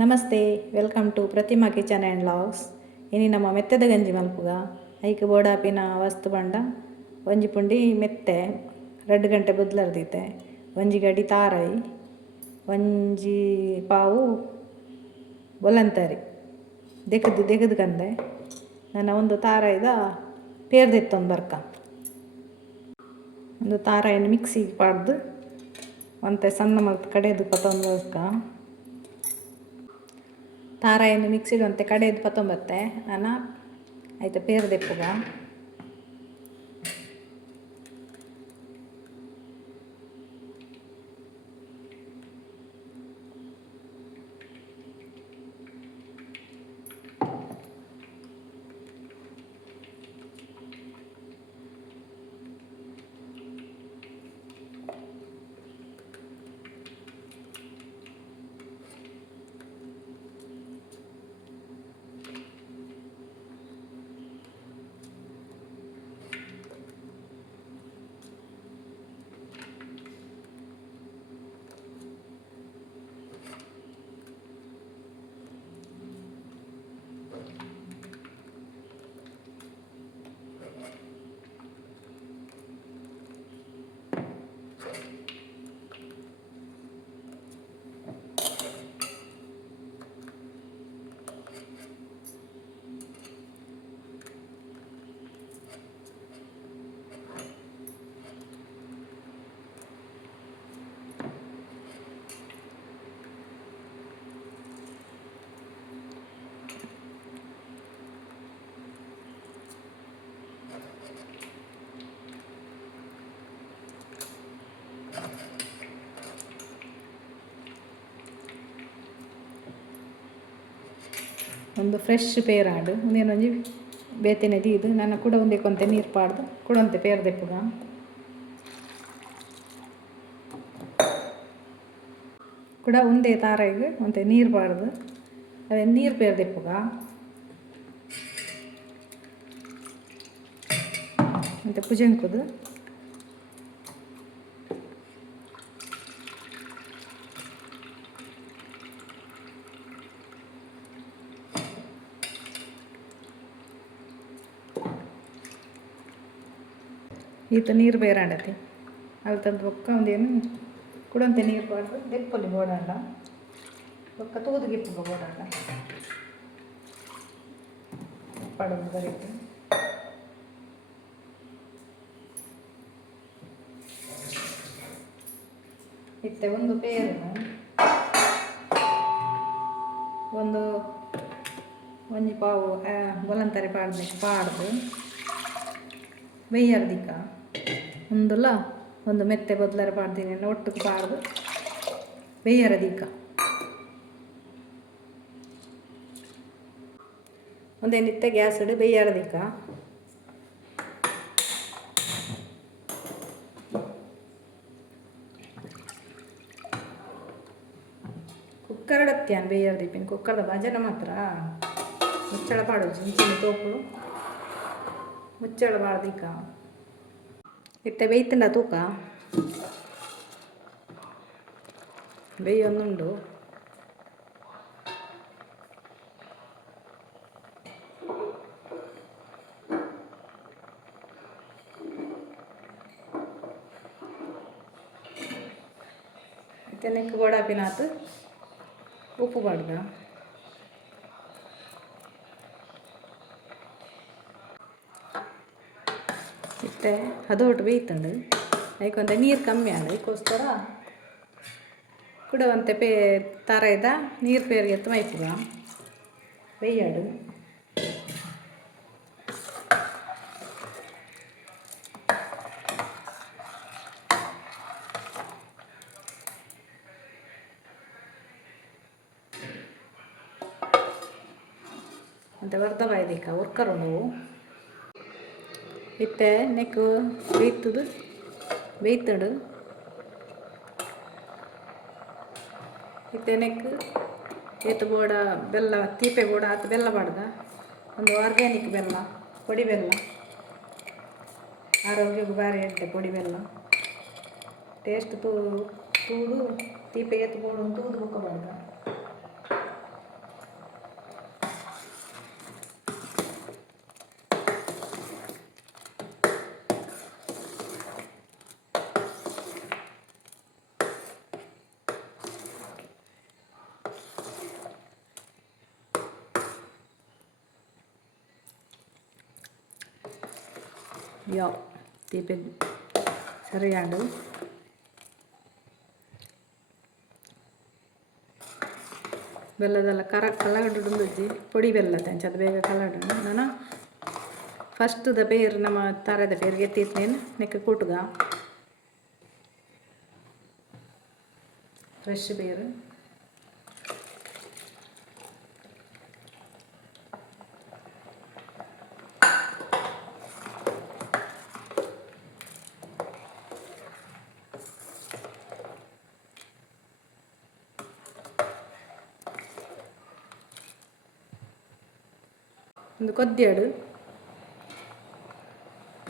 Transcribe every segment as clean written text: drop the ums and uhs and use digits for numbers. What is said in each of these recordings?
ನಮಸ್ತೆ, welcome to Pratima kitchen and logs. ಇನಿ ನಮ್ಮ ಮೆತ್ತದ ಗಂಜಿ ಮಲ್ಪುಗ ಐಕ್ ಬೋಡಾಪಿನ ವಸ್ತು ಪಂಡ ಒಂಜಿ ಪುಂಡಿ ಮೆತ್ತೆ 2 ಗಂಟೆ ಬುದ್ಲರ್ದೀತೆ, ಒಂಜಿ ಗಡಿ ತಾರಾಯಿ, ಒಂಜಿ ಪಾವು ಬೊಲಂತರಿ ದೆಗದು ಕಂದೆ. ನನ್ನ ಒಂದು ತಾರಾಯಿದ ಪೇರ್ದೆತ್ತೊಂದು ಬರ್ಕ ಒಂದು ತಾರಾಯಿನ ಮಿಕ್ಸಿಗೆ ಪಾಡ್ದು ಮತ್ತೆ ಸಣ್ಣ ಮಲ್ತು ಕಡೆದು ಪತ್ತೊಂದು ಬರ್ಕ ತಾರಾಯನ್ನು ಮಿಕ್ಸಿಗೆ ಅಂತೆ ಕಡೆದು ಪತ್ತೊಂಬತ್ತೆ ನಾನು ಆಯ್ತು ಪೇರ್ದೆಪ್ಪುಗ ಒಂದು ಫ್ರೆಶ್ ಪೇರಾಡು ಒಂದೇನೊಂಜಿ ಬೇತೆನೆ ದೀದು ನನ್ನ ಕೂಡ ಒಂದೇ ಕೊಂತೆ ನೀರು ಪಾಡ್ದು ಕುಡಂತೆ ಪೇರ್ದೆಪ್ಪುಗ ಕೂಡ ಒಂದೇ ತಾರಾಯಿಗೆ ಒಂತೆ ನೀರು ಪಾಡ್ದು ಅವೇ ನೀರು ಪೇರ್ದೆಪ್ಪುಗ ಮತ್ತು ಪುಜಂಕುದು ಈತ ನೀರು ಬೇರಾಂಡತಿ ಅಲ್ಲಿ ತಂದು ಒಕ್ಕ ಒಂದೇನು ಕುಡಂತೆ ನೀರು ಪಾಡ್ದು ದೆಪ್ಪಲ್ಲಿ ಬೋಡಾಂಡ ಒಕ್ಕ ತೂದುಗಿಪ್ಪುಗ ಬೋಡಾಂಡ ಪಡೋದು ಬರೀತು ಇತ್ತೆ ಒಂದು ಪೇರನ್ನು ಒಂದು ಒಂಜಿ ಪಾವು ಬೊಲಂತರಿ ಪಾಡ್ದು ಬೆಯ್ಯರ್ದಿಕ್ಕ ಒಂದುಲ್ಲ ಒಂದು ಮೆತ್ತೆ ಬೊದ್ಲರ ಪಾಡ್ತೀನಿ ಒಟ್ಟಿಗೆ ಪಾಡ್ದು ಬೆಯ್ಯರದಿಕ್ಕ ಒಂದೇ ನಿತ್ಯ ಗ್ಯಾಸ್ ಇಡು ಬೆಯ್ಯರದಿಕ್ಕ ಕುಕ್ಕರ್ಡ್ ಹತ್ಯಾನ್ ಬೇಯರ್ದಿಪ್ಪಿನ ಕುಕ್ಕರ್ದ ಭಜನ ಮಾತ್ರ ಮುಚ್ಚಳ ಪಾಡೋದು ಚಿಂಚಿನ ತೋಪು ಮುಚ್ಚಳ ಪಾಡ್ದಿಕ್ಕ ಇತ್ತೆ ಬೇಯ್ತಂಡ ತೂಕ ಬೇಯೊಂದುಂಡು ಇತ್ತೆ ನೆಕ್ಕು ಗೋಡಾಪಿನಾತು ಉಪ್ಪು ಪಾಡ್ದ ಇತ್ತೆ ಹದೋಟು ಬೇಯ್ತಂಡು ಅದಕ್ಕೊಂದು ನೀರು ಕಮ್ಮಿ ಆಂಡ ಅದಕ್ಕೋಸ್ಕರ ಕುಡವಂತೆ ತಾರಾಯ್ದ ನೀರು ಪೇರಿಗೆ ಎತ್ತು ಮೈಪುಗ ಬೇಯ್ಯಾಡು ಅಂತ ವರ್ಧ ಬಾಯ್ದಿಕ್ಕ ಉರ್ಕರು ನಾವು ಇತ್ತೆ ನೆಕ್ಕು ಬೇಯ್ತಡು ಇತ್ತೆ ನೆಕ್ಕು ಏತು ಬೋಡ ಬೆಲ್ಲ ತೀಪೆ ಬೋಡ ಆತು ಬೆಲ್ಲ ಪಾಡ್ದ ಒಂದು ಆರ್ಗ್ಯಾನಿಕ್ ಬೆಲ್ಲ ಪೊಡಿ ಬೆಲ್ಲ ಆರೋಗ್ಯಕ್ಕೆ ಭಾರಿ ಅಂತೆ ಪೊಡಿ ಬೆಲ್ಲ ಟೇಸ್ಟ್ ತೂದು ತೀಪೆ ಎತ್ತು ಬೋಡು ತೂದು ಬುಕ್ಕ ಬಾರ್ದ ಯೋ ತೀಪೆ ಸರಿಯಾಡು ಬೆಲ್ಲದೆಲ್ಲ ಕಲಗಡ್ಡುಂದುಜ್ಜಿ ಪೊಡಿ ಬೆಲ್ಲ ತಂಚ ಅದು ಬೇಗ ಕಲಗಡು ನಾನು ಫಸ್ಟ್ ದ ಬೇರು ನಮ್ಮ ತಾರದ ಬೇರಿಗೆ ಎತ್ತಿತ್ತೇನು ನೆಕ್ಕ ಕೂಟುಗ ಫ್ರೆಶ್ ಬೇರು ಒಂದು ಕೊದ್ದಿಯಾಡು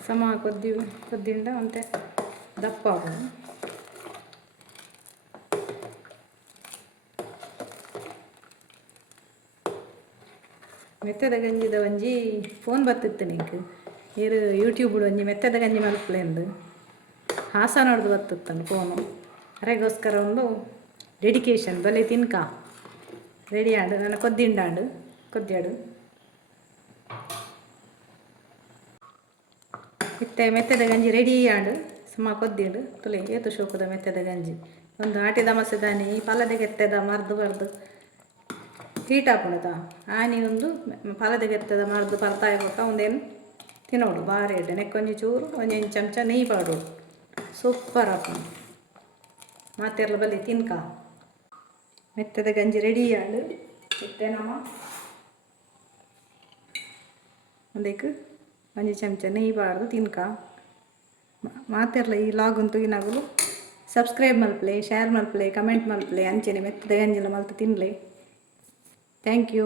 ಸಮ ಕೊದ್ದಿಂಡ ಮತ್ತೆ ದಪ್ಪ ಆಗೋದು ಮೆತ್ತದ ಗಂಜಿದ ಒಂಜಿ ಫೋನ್ ಬರ್ತಿತ್ತು ನಿಂಗೆ ಏರು ಯೂಟ್ಯೂಬ್ಡು ಒಂಜಿ ಮೆತ್ತದ ಗಂಜಿ ಮಲ್ಪಲೆಂದು ಹಾಸನೋಡ್ದು ಬರ್ತಿತ್ತನು ಫೋನು ಅರೆಗೋಸ್ಕರ ಒಂದು ಡೆಡಿಕೇಶನ್ ಬಲೆ ತಿನ್ಕ ರೆಡಿ ಆಡು ನನ್ನ ಕೊದ್ದಿಂಡಾಡು ಕೊದ್ದಿಯಾಡು ಇತ್ತೆ ಮೆತ್ತದ ಗಂಜಿ ರೆಡಿ ಆಡು ಸುಮ್ಮ ಕೊದ್ದಿಡು ತುಲೆ ಏತು ಶೋಕದ ಮೆತ್ತದ ಗಂಜಿ ಒಂದು ಆಟಿದ ಮಸದಾನಿ ಪಲದೆಗೆತ್ತದ ಮರ್ದು ಹೀಟ್ ಹಾಕೊಂಡದ ಆನಿ ಒಂದು ಪಲದೆಗೆತ್ತದ ಮರ್ದು ಪರ್ತಾಯ ಕೊಕ್ಕ ಒಂದೇನು ತಿನ್ನೋಡು ಬಾರಿ ಎಡ್ಡೆ ನೆಕ್ಕೊಂಜಿ ಚೂರು ಒಂಜಿ ಚಮಚ ನೆಯ್ಯಿ ಪಾಡೋಡು ಸೂಪರ್ ಹಾಕೊಂಡು ಮಾತೆರ್ಲ ಬಲ್ಲಿ ತಿನ್ಕ ಮೆತ್ತದ ಗಂಜಿ ರೆಡಿ ಆಡು ಇತ್ತೆ ನಮ್ಮ ಒಂದೇಕು ಒಂಜಿ ಚಮಚ ನೆಯ್ಯಿ ಪಾಡ್ದು ತಿನ್ಕ ಮಾತೆರ್ಲ ಈ ಲಾಗ್ ಅಂತೂ ಏನಾಗಲು ಸಬ್ಸ್ಕ್ರೈಬ್ ಮಲ್ಪಲೆ ಶೇರ್ ಮಲ್ಪಲೆ ಕಮೆಂಟ್ ಮಲ್ಪಲೆ ಅಂಚೆನೆ ಮೆತ್ತದ ಗಂಜಿಲ ಮಲ್ತು ತಿನ್ನಲೆ ಥ್ಯಾಂಕ್ ಯು.